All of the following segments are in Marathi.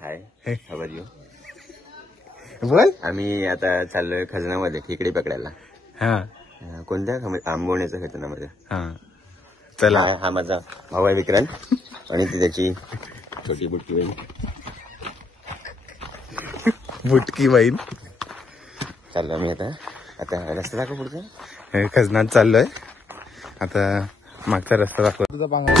High, how are you? बोल. आम्ही आता चाललोय खजनामध्ये खेकडे पकडायला. हा कोणत्या आंबोण्याच्या खजनामध्ये. हा चला. हा माझा भाऊ आहे विक्रांत आणि ती त्याची छोटी बुटकी बहीण. बुटकी बहीण. चाललो मी आता. आता रस्ता दाखव पुढचा. खजनात चाललोय आता. मागचा रस्ता दाखव. तुझा पांघरा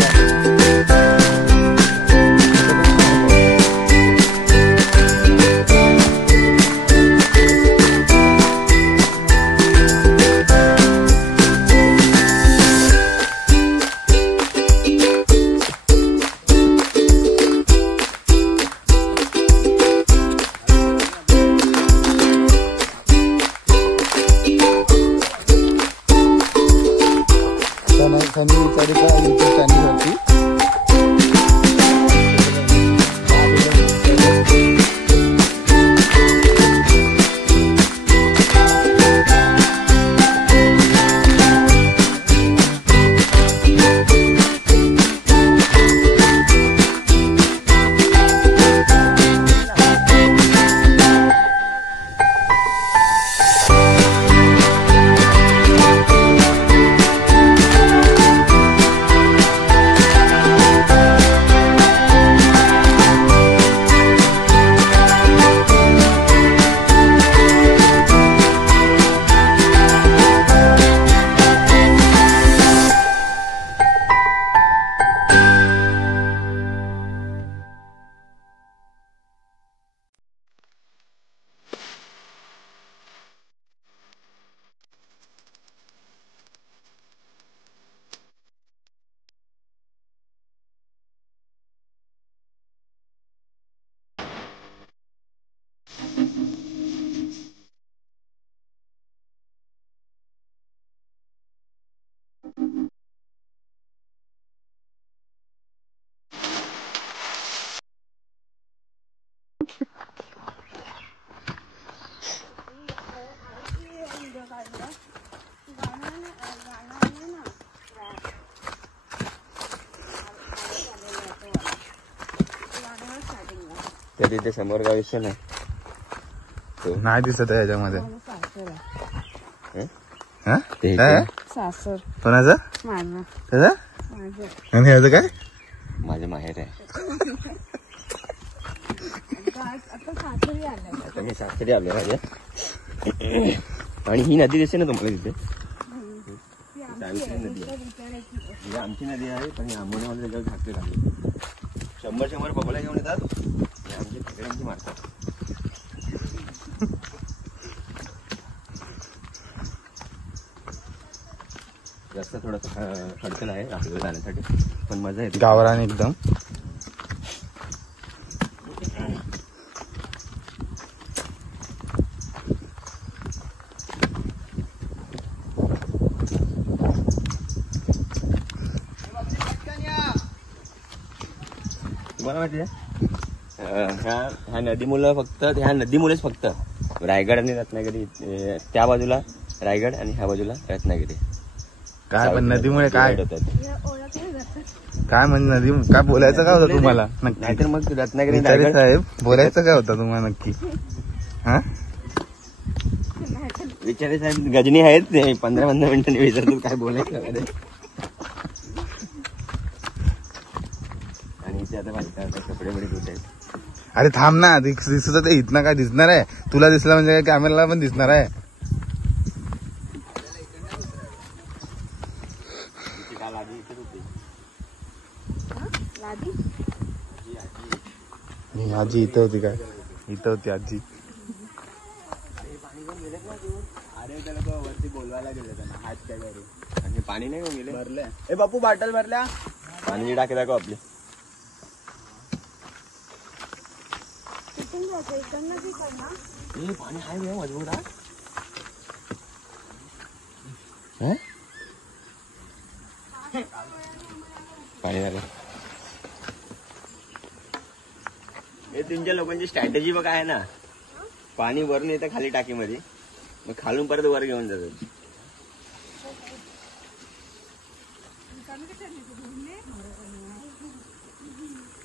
त्या तिथे समोर गाव दिसतो ना. नाही दिसत आहे ह्याच्यामध्ये. ते सासर कोणाचं? माझं. त्याचं आणि ह्याचं काय? माझे माहेर आहे. आता मी सासरी आलो माझ्या. आणि ही नदी दिसते ना तुम्हाला तिथे. नदी आहे, आमची नदी आहे. पण आंबोण्यामध्ये त्याच्यावर झाकले राहिले. 100 बबला घेऊन येतात. आमची खेकड्यांची मारतात. रस्ता थोडासा खडकल आहे आपल्याला जाण्यासाठी, पण मजा येते. गावरान एकदम. तुम्हाला माहिती आहे ह्या नदीमुळे फक्त रायगड आणि रत्नागिरी, त्या बाजूला रायगड आणि ह्या बाजूला रत्नागिरी. काय पण नदीमुळे काय काय म्हणजे नदी काय बोलायचं काय होतं तुम्हाला? नाहीतर मग रत्नागिरी साहेब बोलायचं काय होतं तुम्हाला नक्की? हा विचारे साहेब गजनी आहेत ते 15 मिनिटांनी विचारतात काय बोलायचं. आणि ते आता बायका कपडे बडे धुत आहेत. अरे थांब ना, दिसत ते इथनं काय दिसणार आहे? तुला दिसलं म्हणजे कॅमेराला पण दिसणार आहे. आजी इथं होती काय? इथं होती आजी. अरे त्याला वरती बोलवायला गेले त्यांना हात काय करू. आणि पाणी नाही गेले भरले. ए बापू बाटल भरल्या. पाणी टाके दाखव आपली. पाणी आहे बे मजबूत. पाणी झालं. हे तुमच्या लोकांची स्ट्रॅटेजी बघा आहे ना. पाणी वरून येतं खाली टाकीमध्ये, मग खालून परत वर घेऊन जातात.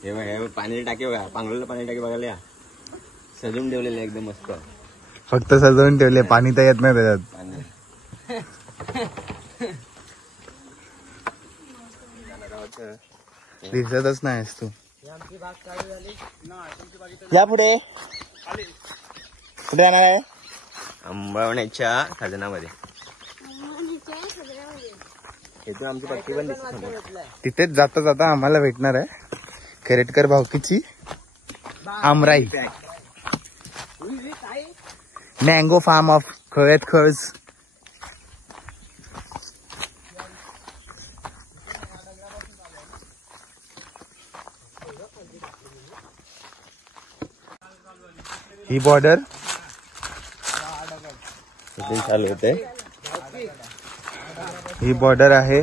हे पाणी टाके बघा, पांगलेलं पाणी टाके बघायला या. सजून ठेवलेलं एकदम मस्त. फक्त सजवून ठेवले, पाणी तर येत नाही त्याच्यात. पाणी दिसतच नाहीस तू. या पुढे कुठे जाणार आहे? अंबवण्याच्या खजनामध्ये. इथून आमची पट्टी पण दिसते. तिथेच जाता जाता आम्हाला भेटणार आहे खरेटकर भावकीची आमराई, मँगो फार्म ऑफ खरेटकर्स. ही बॉर्डर इथून चालू होते. ही बॉर्डर आहे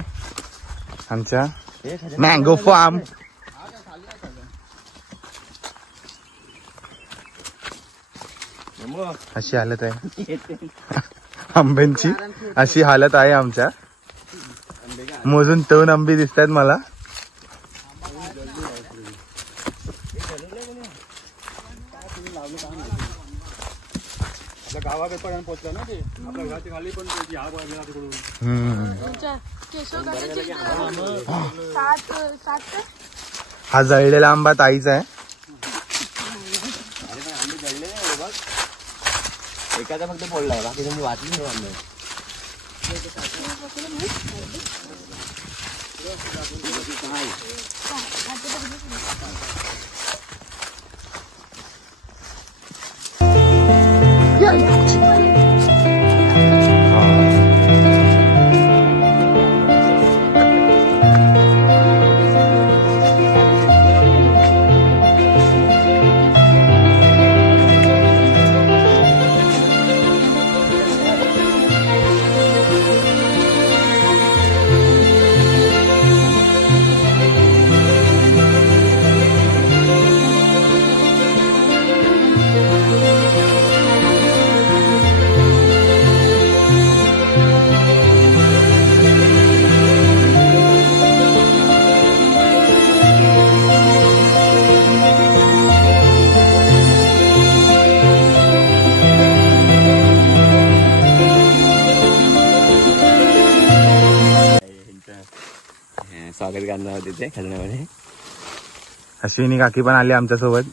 आमच्या मँगो फार्म. अशी हालत आहे आंब्यांची, अशी हालत आहे आमच्या. मोजून 2 आंबे दिसत आहेत मला. गावाकडे पोहोचलं ना ते आपल्या घराच्या खाली पण तिकडून. हा जळलेला आंबा ताईचा आहे. एखादा फक्त फोडलाय, बाकी तुम्ही वाचली नाही. स्वागत करणार होते ते खजनामध्ये. अश्विनी काकी पण आली आमच्या सोबत.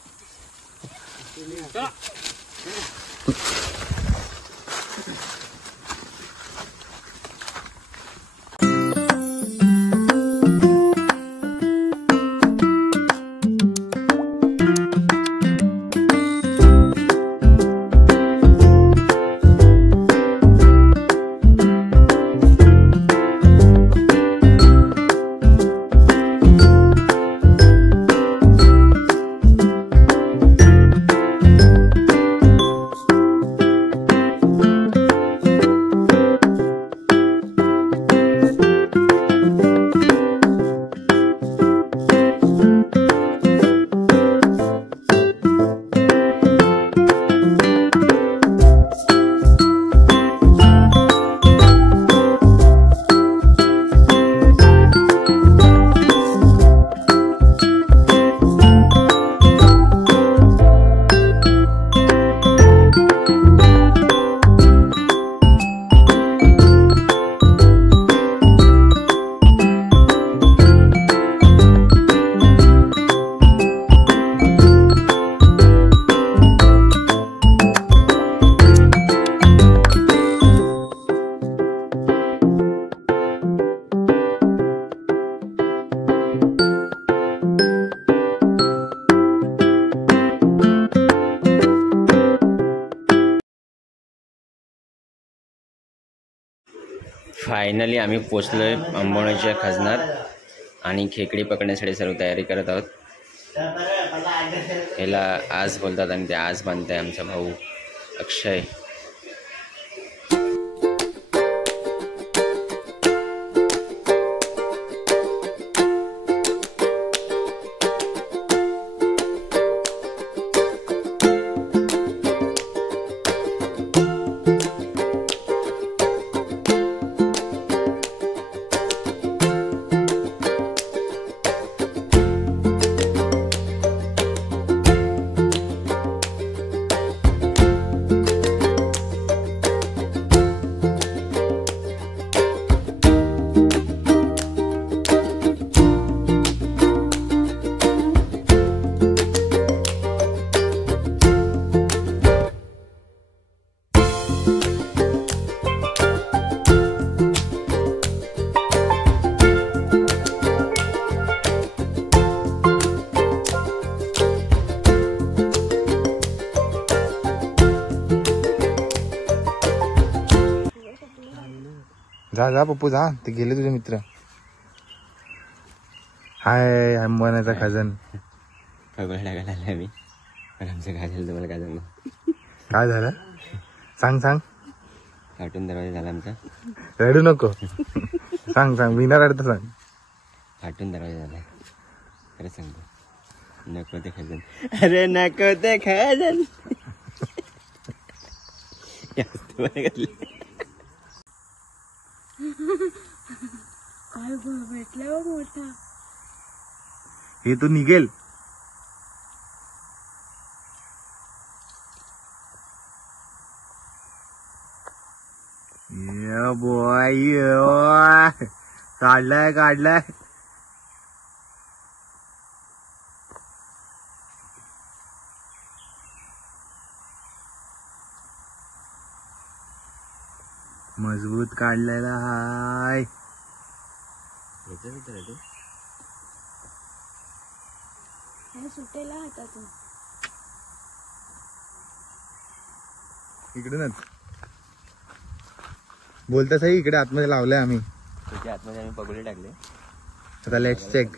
फायनली आम्ही पोचलोय अंबवण्याच्या खजनात आणि खेकडी पकडण्यासाठी सर्व तयारी करत आहोत. याला आज बोलतात आणि ते आज बांधताय आमचा भाऊ अक्षय. जा जा पप्पू जा, ते गेले तुझे मित्र. हाय अंबानाचा खजन. बघायला टाकायला आलाय मी, पण आमचं काय झालं तुम्हाला काय सांगू. काय झालं सांग सांग. कार्टून दरवाजा झाला आमचा. रडू नको. सांग सांग, विना रडतं सांग. कार्टून दरवाजा झालाय, खरंच सांगतो. नको ते खजन, अरे नको ते खजन. भेटला मोठा. हे तू निघेल. बॉय काढलाय काढलाय. मजबूत काढलेला हाय. सुटेला हातातून. इकडूनच बोलता सही. इकडे आतमध्ये लावलंय आम्ही. त्याच्या आतमध्ये आम्ही पगोले टाकले. आता लेट्स चेक.